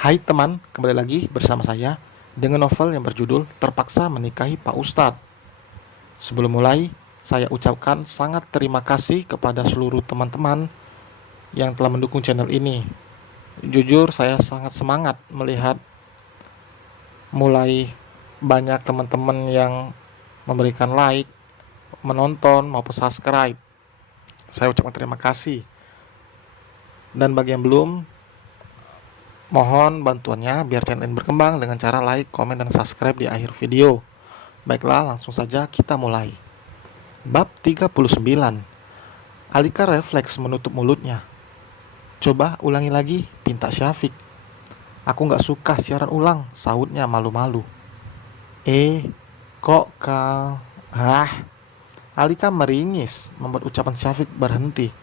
Hai teman, kembali lagi bersama saya dengan novel yang berjudul Terpaksa Menikahi Pak Ustadz. Sebelum mulai, saya ucapkan sangat terima kasih kepada seluruh teman-teman yang telah mendukung channel ini. Jujur, saya sangat semangat melihat mulai banyak teman-teman yang memberikan like, menonton, maupun subscribe. Saya ucapkan terima kasih. Dan bagi yang belum, mohon bantuannya biar channel ini berkembang dengan cara like, komen, dan subscribe di akhir video. Baiklah, langsung saja kita mulai. Bab 39. Alika refleks menutup mulutnya. Coba ulangi lagi, pinta Syafiq. Aku gak suka siaran ulang, sahutnya malu-malu. Kok kau... Alika meringis, membuat ucapan Syafiq berhenti.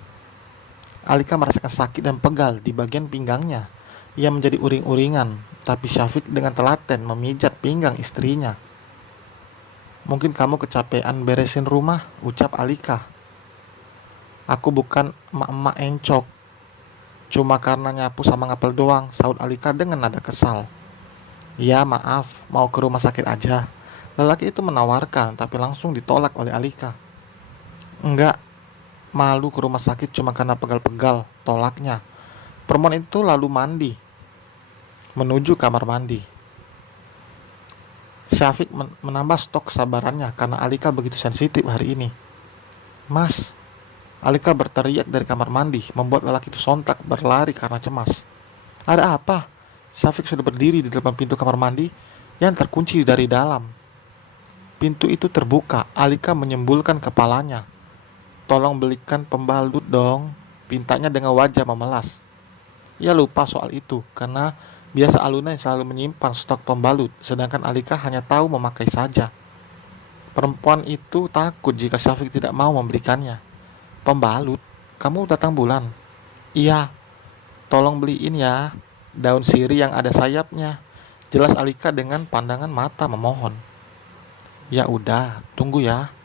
Alika merasakan sakit dan pegal di bagian pinggangnya. Ia menjadi uring-uringan, tapi Syafiq dengan telaten memijat pinggang istrinya. Mungkin kamu kecapean beresin rumah, ucap Alika. Aku bukan emak-emak encok. Cuma karena nyapu sama ngapel doang, sahut Alika dengan nada kesal. Ya maaf, mau ke rumah sakit aja. Lelaki itu menawarkan, tapi langsung ditolak oleh Alika. Enggak, malu ke rumah sakit cuma karena pegal-pegal, tolaknya. Perempuan itu lalu mandi, menuju kamar mandi. Syafiq menambah stok kesabarannya karena Alika begitu sensitif hari ini. Mas, Alika berteriak dari kamar mandi, membuat lelaki itu sontak berlari karena cemas. Ada apa? Syafiq sudah berdiri di depan pintu kamar mandi yang terkunci dari dalam. Pintu itu terbuka, Alika menyembulkan kepalanya. Tolong belikan pembalut dong, pintanya dengan wajah memelas. Ia lupa soal itu karena biasa Aluna yang selalu menyimpan stok pembalut, sedangkan Alika hanya tahu memakai saja. Perempuan itu takut jika Syafiq tidak mau memberikannya. Pembalut? Kamu datang bulan? Iya, tolong beliin ya, daun sirih yang ada sayapnya. Jelas Alika dengan pandangan mata memohon. Ya udah, tunggu ya.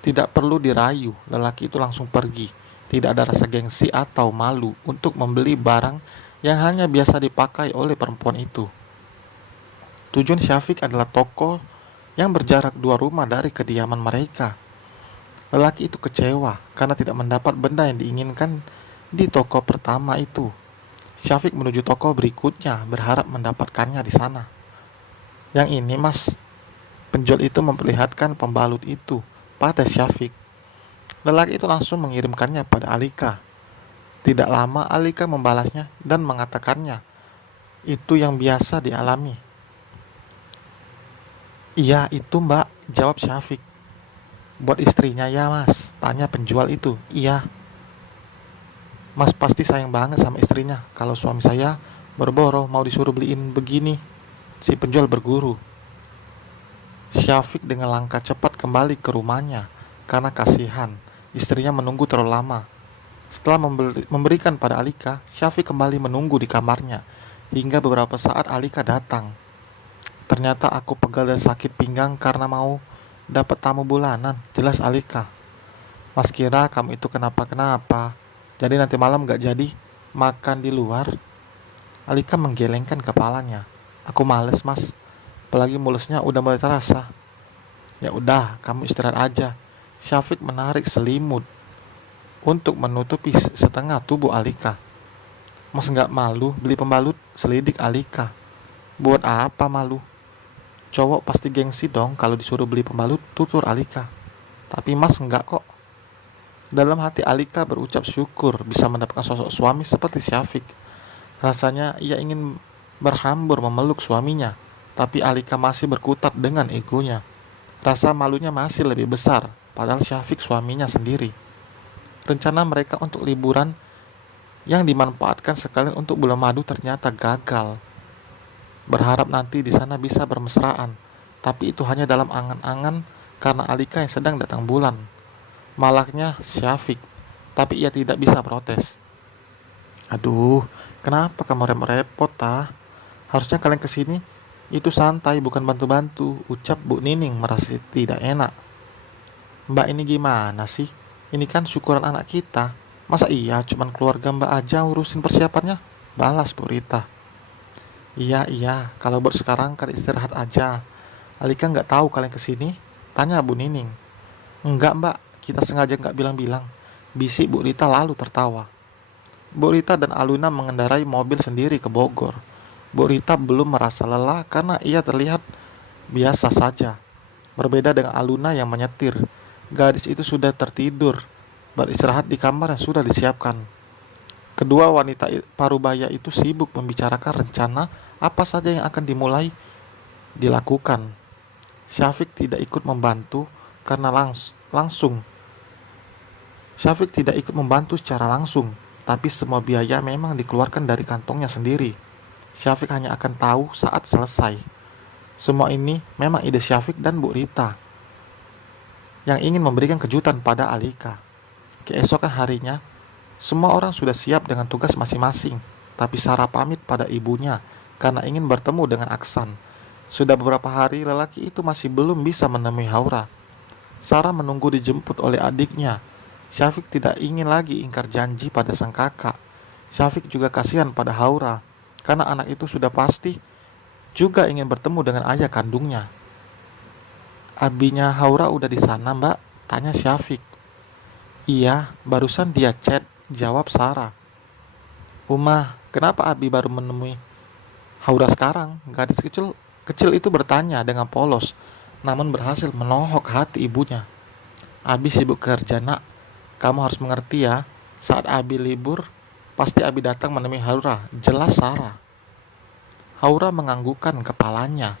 Tidak perlu dirayu, lelaki itu langsung pergi. Tidak ada rasa gengsi atau malu untuk membeli barang yang hanya biasa dipakai oleh perempuan itu. Tujuan Syafiq adalah toko yang berjarak 2 rumah dari kediaman mereka. Lelaki itu kecewa karena tidak mendapat benda yang diinginkan di toko pertama itu. Syafiq menuju toko berikutnya berharap mendapatkannya di sana. Yang ini mas, penjual itu memperlihatkan pembalut itu pada Syafiq. Lelaki itu langsung mengirimkannya pada Alika. Tidak lama Alika membalasnya dan mengatakannya. Itu yang biasa dialami. Iya itu mbak, jawab Syafiq. Buat istrinya ya mas, tanya penjual itu. Iya. Mas pasti sayang banget sama istrinya. Kalau suami saya boro-boro mau disuruh beliin begini. Si penjual berguru. Syafiq dengan langkah cepat kembali ke rumahnya karena kasihan istrinya menunggu terlalu lama. Setelah memberikan pada Alika, Syafiq kembali menunggu di kamarnya hingga beberapa saat Alika datang. Ternyata aku pegal dan sakit pinggang karena mau dapat tamu bulanan, jelas Alika. Mas kira kamu itu kenapa-kenapa, jadi nanti malam gak jadi makan di luar? Alika menggelengkan kepalanya. Aku males mas, apalagi mulusnya udah mulai terasa. Ya udah, kamu istirahat aja. Syafiq menarik selimut untuk menutupi setengah tubuh Alika. Mas gak malu beli pembalut? Selidik Alika. Buat apa malu? Cowok pasti gengsi dong kalau disuruh beli pembalut, tutur Alika. Tapi mas enggak kok. Dalam hati Alika berucap syukur bisa mendapatkan sosok suami seperti Syafiq. Rasanya ia ingin berhambur memeluk suaminya, tapi Alika masih berkutat dengan egonya. Rasa malunya masih lebih besar, padahal Syafiq suaminya sendiri. Rencana mereka untuk liburan yang dimanfaatkan sekalian untuk bulan madu ternyata gagal. Berharap nanti di sana bisa bermesraan, tapi itu hanya dalam angan-angan karena Alika yang sedang datang bulan. Malaknya Syafiq, tapi ia tidak bisa protes. Aduh, kenapa kamu repot tah? Harusnya kalian kesini itu santai bukan bantu-bantu, ucap Bu Nining merasa tidak enak. Mbak ini gimana sih? Ini kan syukuran anak kita. Masa iya cuman keluarga mbak aja urusin persiapannya? Balas Bu Rita. Iya, kalau baru sekarang kan istirahat aja. Alika nggak tahu kalian kesini? Tanya Bu Nining. Enggak mbak, kita sengaja nggak bilang-bilang. Bisik Bu Rita lalu tertawa. Bu Rita dan Aluna mengendarai mobil sendiri ke Bogor. Bu Rita belum merasa lelah karena ia terlihat biasa saja. Berbeda dengan Aluna yang menyetir. Gadis itu sudah tertidur, beristirahat di kamar yang sudah disiapkan. Kedua wanita parubaya itu sibuk membicarakan rencana apa saja yang akan dimulai dilakukan. Syafiq tidak ikut membantu karena langsung. Syafiq tidak ikut membantu secara langsung, tapi semua biaya memang dikeluarkan dari kantongnya sendiri. Syafiq hanya akan tahu saat selesai. Semua ini memang ide Syafiq dan Bu Rita yang ingin memberikan kejutan pada Alika. Keesokan harinya, semua orang sudah siap dengan tugas masing-masing, tapi Sarah pamit pada ibunya karena ingin bertemu dengan Aksan. Sudah beberapa hari lelaki itu masih belum bisa menemui Haura. Sarah menunggu dijemput oleh adiknya. Syafiq tidak ingin lagi ingkar janji pada sang kakak. Syafiq juga kasihan pada Haura, karena anak itu sudah pasti juga ingin bertemu dengan ayah kandungnya. Abinya Haura udah di sana mbak? Tanya Syafiq. Iya, barusan dia chat, jawab Sarah. Kenapa Abi baru menemui Haura sekarang? Gadis kecil itu bertanya dengan polos, namun berhasil menohok hati ibunya. Abi sibuk kerja nak, kamu harus mengerti ya. Saat Abi libur, pasti Abi datang menemui Haura, jelas Sarah. Haura menganggukkan kepalanya.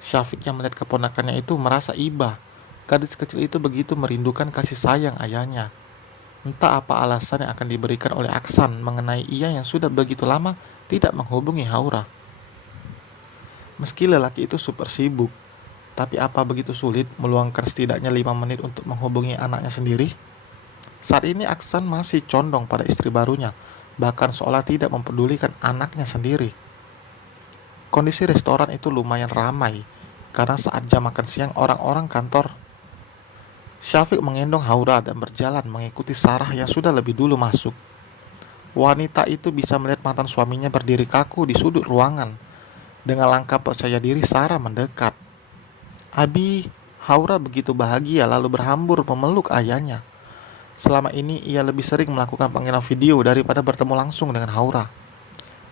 Syafiq yang melihat keponakannya itu merasa iba. Gadis kecil itu begitu merindukan kasih sayang ayahnya. Entah apa alasan yang akan diberikan oleh Aksan mengenai ia yang sudah begitu lama tidak menghubungi Haura. Meski lelaki itu super sibuk, tapi apa begitu sulit meluangkan setidaknya 5 menit untuk menghubungi anaknya sendiri? Saat ini Aksan masih condong pada istri barunya, bahkan seolah tidak mempedulikan anaknya sendiri. Kondisi restoran itu lumayan ramai, karena saat jam makan siang orang-orang kantor. Syafiq menggendong Haura dan berjalan mengikuti Sarah yang sudah lebih dulu masuk. Wanita itu bisa melihat mantan suaminya berdiri kaku di sudut ruangan. Dengan langkah percaya diri Sarah mendekat. Abi, Haura begitu bahagia lalu berhambur memeluk ayahnya. Selama ini ia lebih sering melakukan panggilan video daripada bertemu langsung dengan Haura.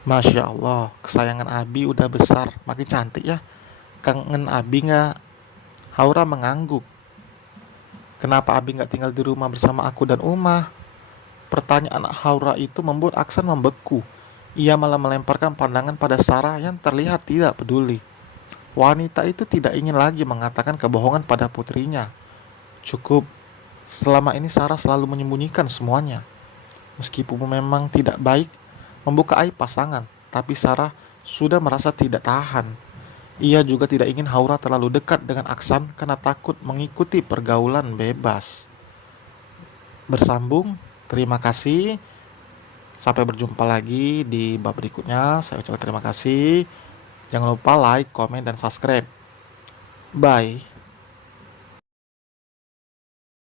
Masya Allah, kesayangan Abi udah besar, makin cantik ya. Kangen Abi gak? Haura mengangguk. Kenapa Abi gak tinggal di rumah bersama aku dan Umah? Pertanyaan Haura itu membuat Aksan membeku. Ia malah melemparkan pandangan pada Sarah yang terlihat tidak peduli. Wanita itu tidak ingin lagi mengatakan kebohongan pada putrinya. Cukup, selama ini Sarah selalu menyembunyikan semuanya. Meskipun memang tidak baik membuka aib pasangan, tapi Sarah sudah merasa tidak tahan. Ia juga tidak ingin Haura terlalu dekat dengan Aksan karena takut mengikuti pergaulan bebas. Bersambung, terima kasih. Sampai berjumpa lagi di bab berikutnya. Saya ucapkan terima kasih. Jangan lupa like, komen, dan subscribe. Bye.